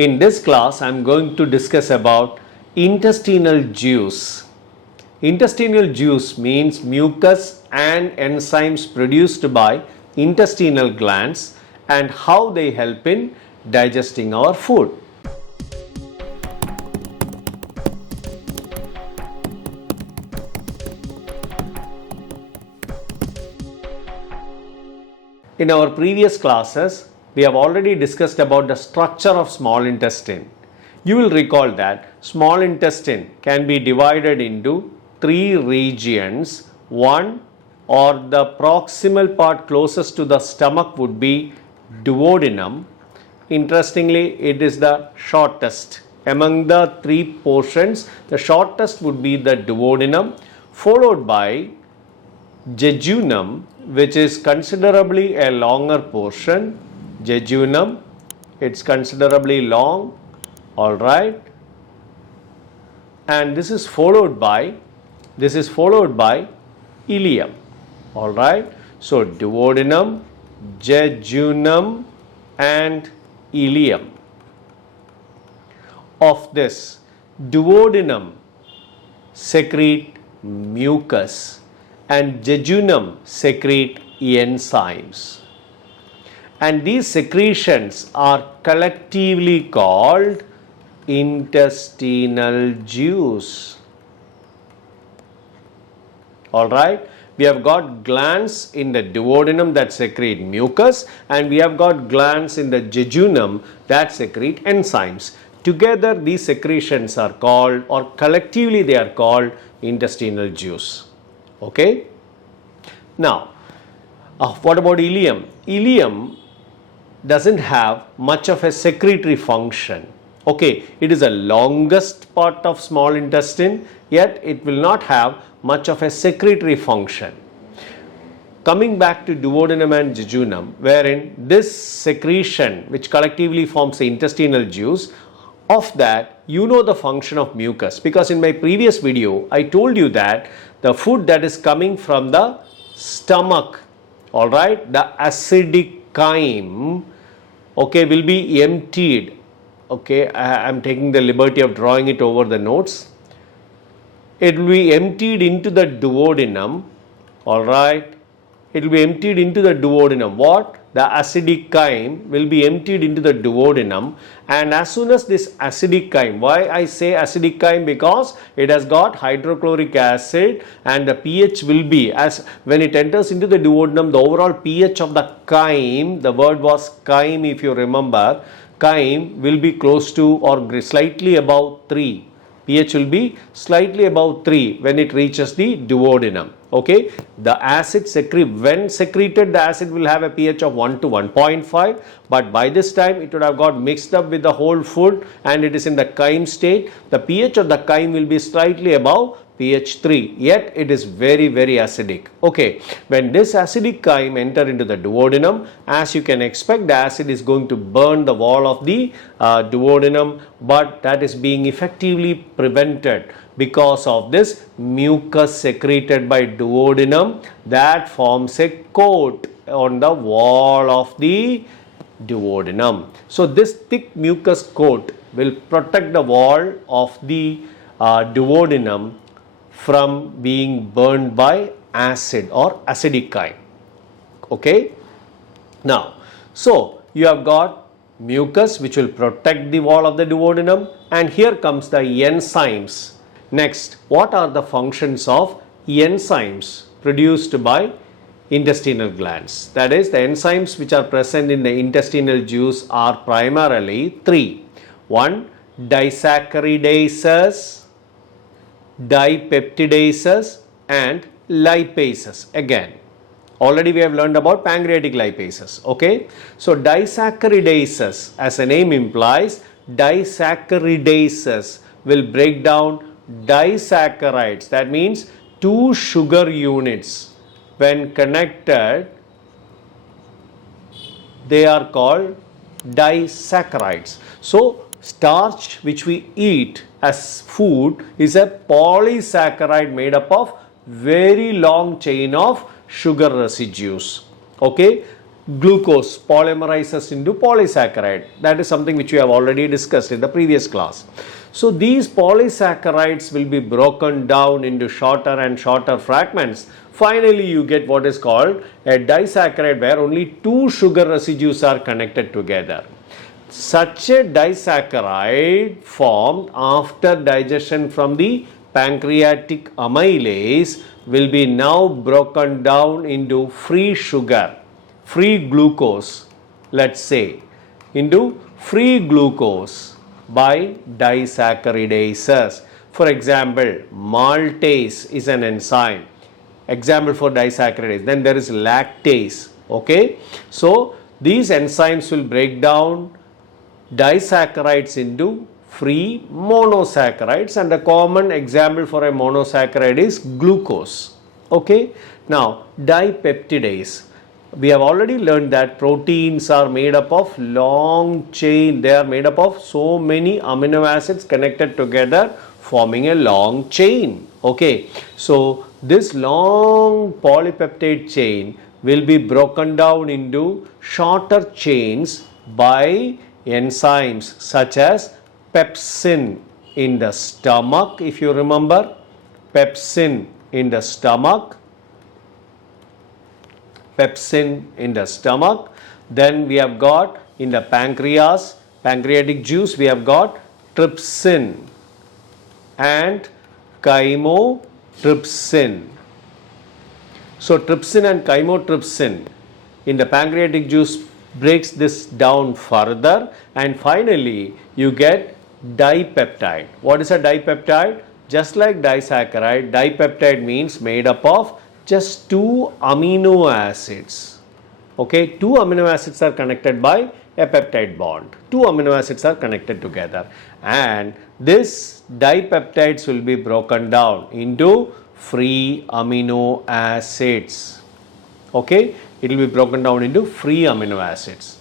In this class, I am going to discuss about intestinal juice. Intestinal juice means mucus and enzymes produced by intestinal glands and how they help in digesting our food. In our previous classes, we have already discussed about the structure of small intestine. You will recall that small intestine can be divided into three regions. One, or the proximal part closest to the stomach, would be duodenum. Interestingly, it is the shortest. Among the three portions, the shortest would be the duodenum, followed by jejunum, which is considerably a longer portion. Jejunum, it's considerably long, all right, and this is followed by ileum, all right. So duodenum, jejunum and ileum. Of this, duodenum secrete mucus and jejunum secrete enzymes, and these secretions are collectively called intestinal juice. All right, we have got glands in the duodenum that secrete mucus, and we have got glands in the jejunum that secrete enzymes. Together these secretions are called, or collectively they are called, intestinal juice. Okay, now what about ileum? Ileum doesn't have much of a secretory function. Okay, it is the longest part of small intestine, yet it will not have much of a secretory function. Coming back to duodenum and jejunum, wherein this secretion which collectively forms the intestinal juice, of that you know the function of mucus, because in my previous video I told you that the food that is coming from the stomach, all right, the acidic chyme, okay, will be emptied. Okay, I am taking the liberty of drawing it over the notes. It will be emptied into the duodenum, all right. It will be emptied into the duodenum. What? The acidic chyme will be emptied into the duodenum, and as soon as this acidic chyme, why I say acidic chyme, because it has got hydrochloric acid, and the pH will be, as when it enters into the duodenum, the overall pH of the chyme, the word was chyme if you remember, chyme will be close to or slightly above 3. pH will be slightly above 3 when it reaches the duodenum. Okay, the acid when secreted, the acid will have a pH of 1 to 1.5, but by this time it would have got mixed up with the whole food and it is in the chyme state. The pH of the chyme will be slightly above pH 3, yet it is very acidic. Okay, when this acidic chyme enter into the duodenum, as you can expect, the acid is going to burn the wall of the duodenum, but that is being effectively prevented because of this mucus secreted by duodenum that forms a coat on the wall of the duodenum. So this thick mucus coat will protect the wall of the duodenum from being burned by acid or acidic chyme. Okay, now so you have got mucus which will protect the wall of the duodenum, and here comes the enzymes. Next, what are the functions of enzymes produced by intestinal glands? That is, the enzymes which are present in the intestinal juice are primarily three. One, disaccharidases, dipeptidases and lipases. Again, already we have learned about pancreatic lipases. Okay, so disaccharidases, as the name implies, disaccharidases will break down disaccharides. That means two sugar units, when connected they are called disaccharides. So starch which we eat as food is a polysaccharide made up of very long chain of sugar residues. Okay, glucose polymerizes into polysaccharide. That is something which we have already discussed in the previous class. So these polysaccharides will be broken down into shorter and shorter fragments. Finally, you get what is called a disaccharide, where only two sugar residues are connected together. Such a disaccharide formed after digestion from the pancreatic amylase will be now broken down into free sugar, free glucose, let's say, into free glucose by disaccharidases. For example, maltase is an enzyme. Example for disaccharidase. Then there is lactase. Okay. So these enzymes will break down disaccharides into free monosaccharides, and a common example for a monosaccharide is glucose. Okay. Now dipeptidase. We have already learned that proteins are made up of long chain. They are made up of so many amino acids connected together, forming a long chain. Okay. So this long polypeptide chain will be broken down into shorter chains by enzymes such as pepsin in the stomach. If you remember, pepsin in the stomach, pepsin in the stomach. Then we have got in the pancreas, pancreatic juice, we have got trypsin and chymotrypsin. So trypsin and chymotrypsin in the pancreatic juice breaks this down further, and finally you get dipeptide. What is a dipeptide? Just like disaccharide, dipeptide means made up of just two amino acids. Okay, two amino acids are connected by a peptide bond. Two amino acids are connected together, and this dipeptides will be broken down into free amino acids. Okay, it will be broken down into free amino acids.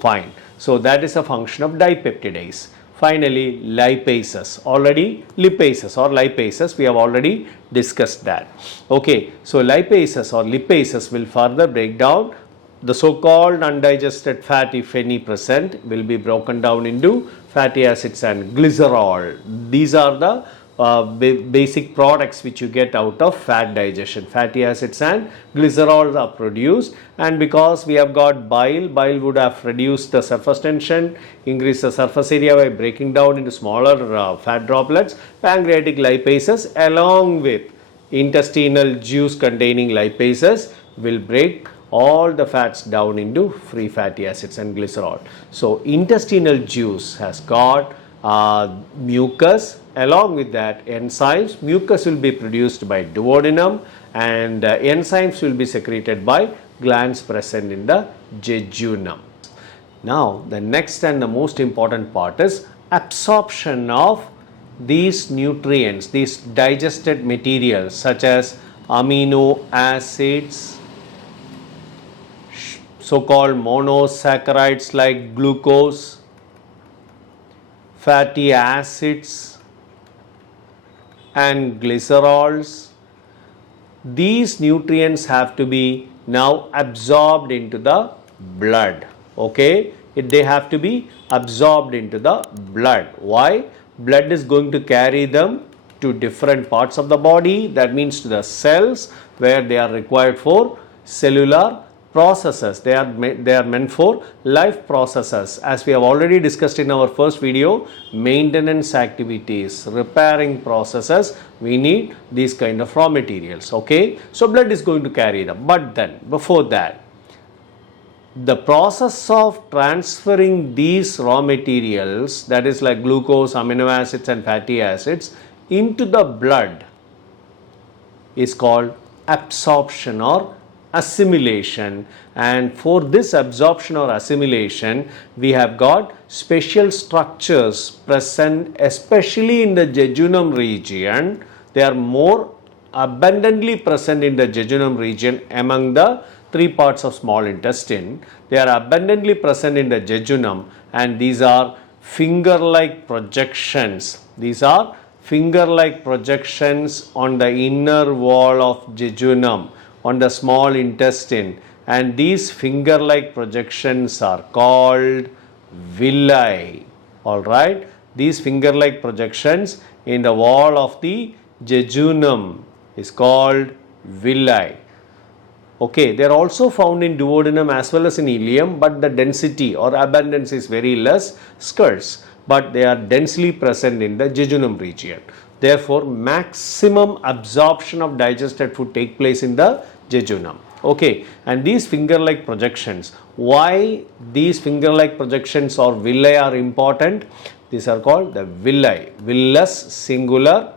Fine. So that is a function of dipeptidase. Finally, lipases. Already lipases or lipases, we have already discussed that. Okay, so lipases or lipases will further break down the so-called undigested fat, if any present, will be broken down into fatty acids and glycerol. These are the basic products which you get out of fat digestion. Fatty acids and glycerols are produced, and because we have got bile would have reduced the surface tension, increase the surface area by breaking down into smaller fat droplets. Pancreatic lipases along with intestinal juice containing lipases will break all the fats down into free fatty acids and glycerol. So intestinal juice has got mucus. Along with that, enzymes. Mucus will be produced by duodenum, and enzymes will be secreted by glands present in the jejunum. Now the next and the most important part is absorption of these nutrients, these digested materials such as amino acids, so-called monosaccharides like glucose, fatty acids and glycerols. These nutrients have to be now absorbed into the blood. Okay, they have to be absorbed into the blood. Why? Blood is going to carry them to different parts of the body, that means to the cells where they are required for cellular processes. They are meant for life processes. As we have already discussed in our first video, maintenance activities, repairing processes, we need these kind of raw materials. Okay, so blood is going to carry them. But then before that, the process of transferring these raw materials, that is like glucose, amino acids and fatty acids, into the blood is called absorption or assimilation. And for this absorption or assimilation, we have got special structures present, especially in the jejunum region. They are more abundantly present in the jejunum region among the three parts of small intestine. They are abundantly present in the jejunum, and these are finger-like projections. These are finger-like projections on the inner wall of jejunum, on the small intestine, and these finger-like projections are called villi. Alright, these finger-like projections in the wall of the jejunum is called villi. Okay, they are also found in duodenum as well as in ileum, but the density or abundance is very less, scarce, but they are densely present in the jejunum region. Therefore, maximum absorption of digested food take place in the jejunum. Okay, and these finger-like projections, why these finger-like projections or villi are important? These are called the villi, villus singular,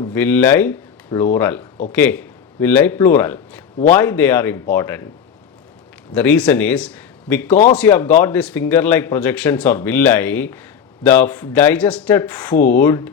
villi plural. Okay, villi plural. Why they are important? The reason is because you have got these finger-like projections or villi, the digested food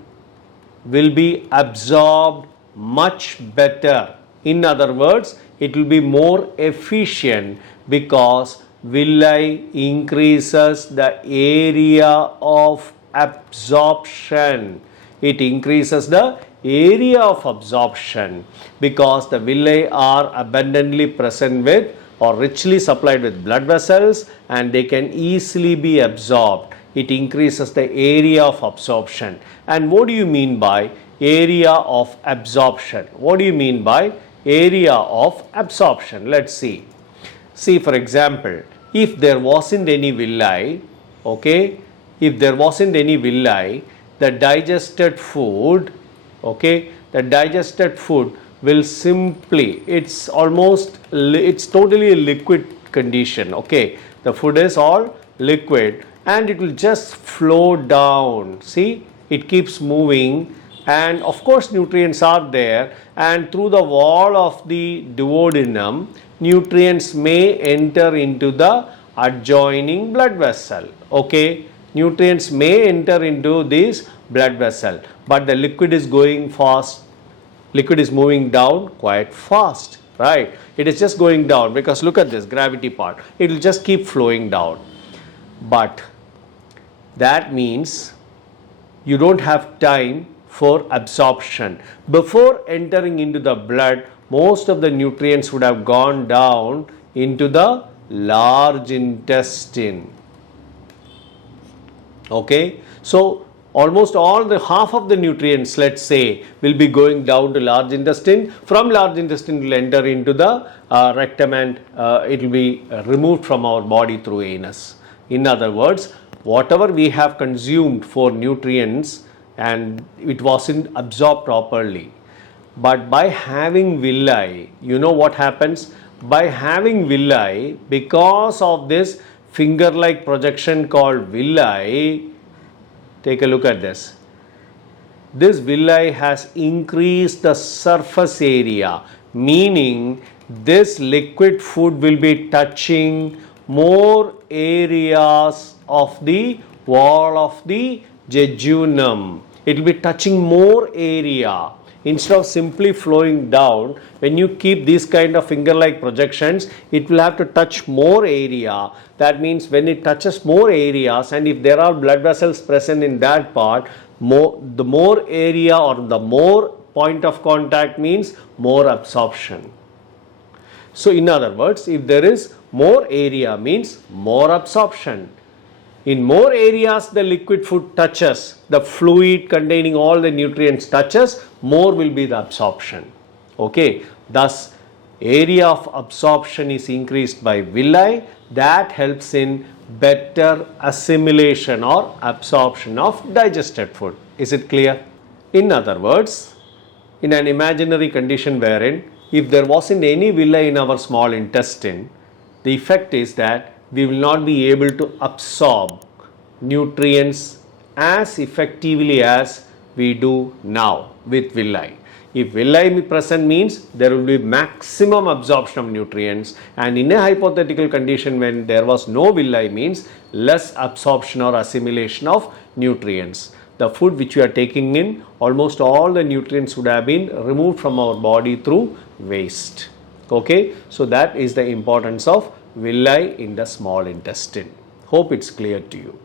will be absorbed much better. In other words, it will be more efficient because villi increases the area of absorption. It increases the area of absorption because the villi are abundantly present with or richly supplied with blood vessels and they can easily be absorbed. It increases the area of absorption. And what do you mean by area of absorption? What do you mean by area of absorption? Let's see. See, for example, if there wasn't any villi, okay, if there wasn't any villi, the digested food, okay, the digested food will simply, it's totally a liquid condition, okay, the food is all liquid and it will just flow down. See, it keeps moving and of course nutrients are there, and through the wall of the duodenum, nutrients may enter into the adjoining blood vessel. Okay, nutrients may enter into this blood vessel, but the liquid is going fast, liquid is moving down quite fast, right? It is just going down because look at this gravity part, it will just keep flowing down. But that means you don't have time for absorption. Before entering into the blood, most of the nutrients would have gone down into the large intestine. Okay, so almost all the half of the nutrients, let's say, will be going down to large intestine. From large intestine will enter into the rectum and it will be removed from our body through anus. In other words, whatever we have consumed for nutrients and it wasn't absorbed properly. But by having villi, you know what happens? By having villi, because of this finger-like projection called villi, take a look at this. This villi has increased the surface area, meaning this liquid food will be touching more areas of the wall of the jejunum. It will be touching more area. Instead of simply flowing down, when you keep these kind of finger-like projections, it will have to touch more area. That means when it touches more areas and if there are blood vessels present in that part, the more area or the more point of contact means more absorption. So in other words, if there is more area means more absorption. In more areas the liquid food touches, the fluid containing all the nutrients touches, more will be the absorption. Okay, thus area of absorption is increased by villi. That helps in better assimilation or absorption of digested food. Is it clear? In other words, in an imaginary condition wherein if there wasn't any villi in our small intestine, the effect is that we will not be able to absorb nutrients as effectively as we do now with villi. If villi present means there will be maximum absorption of nutrients, and in a hypothetical condition when there was no villi means less absorption or assimilation of nutrients. The food which we are taking in, almost all the nutrients would have been removed from our body through waste. Okay, so that is the importance of villi in the small intestine. Hope it's clear to you.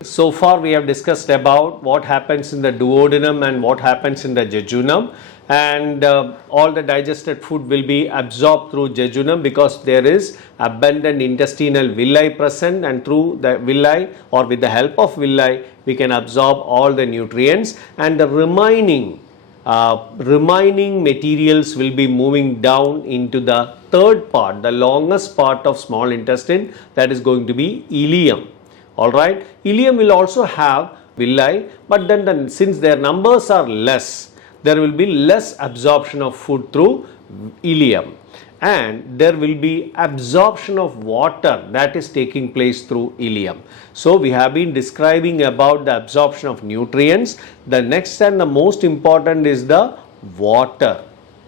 So far we have discussed about what happens in the duodenum and what happens in the jejunum, and all the digested food will be absorbed through jejunum because there is abundant intestinal villi present, and through the villi or with the help of villi we can absorb all the nutrients, and the remaining materials will be moving down into the third part, the longest part of small intestine, that is going to be ileum. Alright, ileum will also have villi, but then since their numbers are less, there will be less absorption of food through ileum, and there will be absorption of water that is taking place through ileum. So we have been describing about the absorption of nutrients. The next and the most important is the water.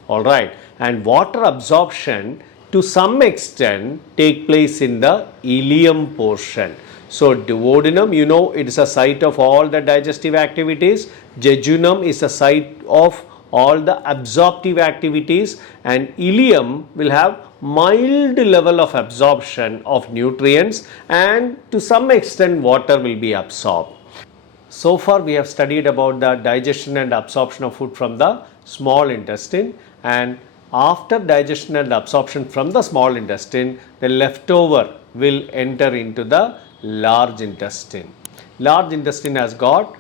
Alright, and water absorption to some extent take place in the ileum portion. So duodenum, you know, it is a site of all the digestive activities. Jejunum is a site of all the absorptive activities, and ileum will have mild level of absorption of nutrients, and to some extent water will be absorbed. So far we have studied about the digestion and absorption of food from the small intestine, and after digestion and absorption from the small intestine, the leftover will enter into the large intestine. Large intestine has got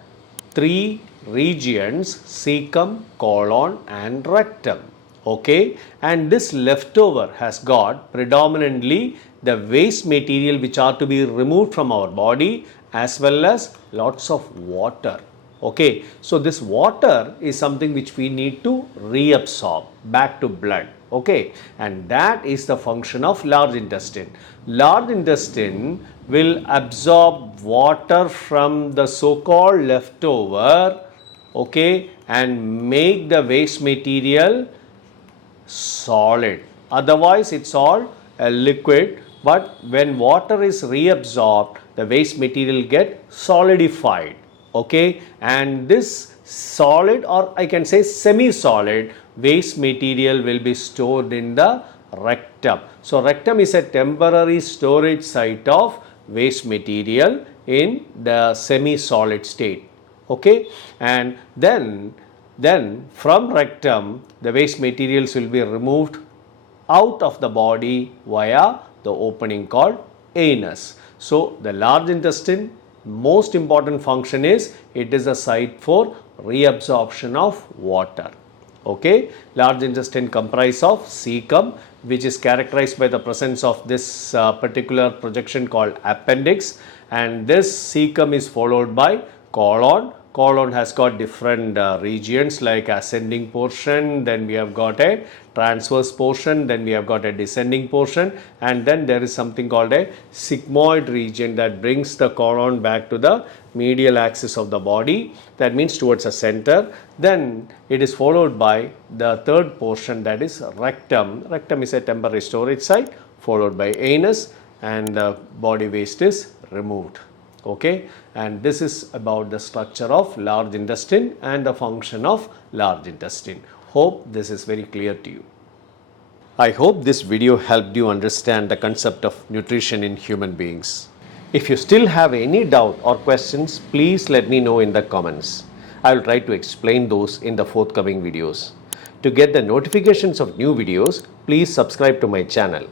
three regions: cecum, colon and rectum. Okay, and this leftover has got predominantly the waste material which are to be removed from our body, as well as lots of water. Okay, so this water is something which we need to reabsorb back to blood. Okay, and that is the function of large intestine. Large intestine will absorb water from the so-called leftover, okay, and make the waste material solid. Otherwise it's all a liquid, but when water is reabsorbed, the waste material get solidified. Okay, and this solid, or I can say semi-solid waste material, will be stored in the rectum. So rectum is a temporary storage site of waste material in the semi-solid state. Okay, and then from rectum the waste materials will be removed out of the body via the opening called anus. So the large intestine, most important function is it is a site for reabsorption of water. Okay, large intestine comprise of cecum, which is characterized by the presence of this particular projection called appendix, and this cecum is followed by colon. Colon has got different regions like ascending portion, then we have got a transverse portion, then we have got a descending portion, and then there is something called a sigmoid region that brings the colon back to the medial axis of the body, that means towards the center. Then it is followed by the third portion, that is rectum. Rectum is a temporary storage site, followed by anus, and the body waste is removed. Okay, and this is about the structure of large intestine and the function of large intestine. Hope this is very clear to you. I hope this video helped you understand the concept of nutrition in human beings. If you still have any doubt or questions, please let me know in the comments. I will try to explain those in the forthcoming videos. To get the notifications of new videos, please subscribe to my channel.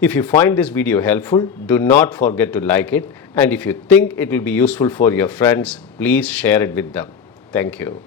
If you find this video helpful, do not forget to like it, and if you think it will be useful for your friends, please share it with them. Thank you.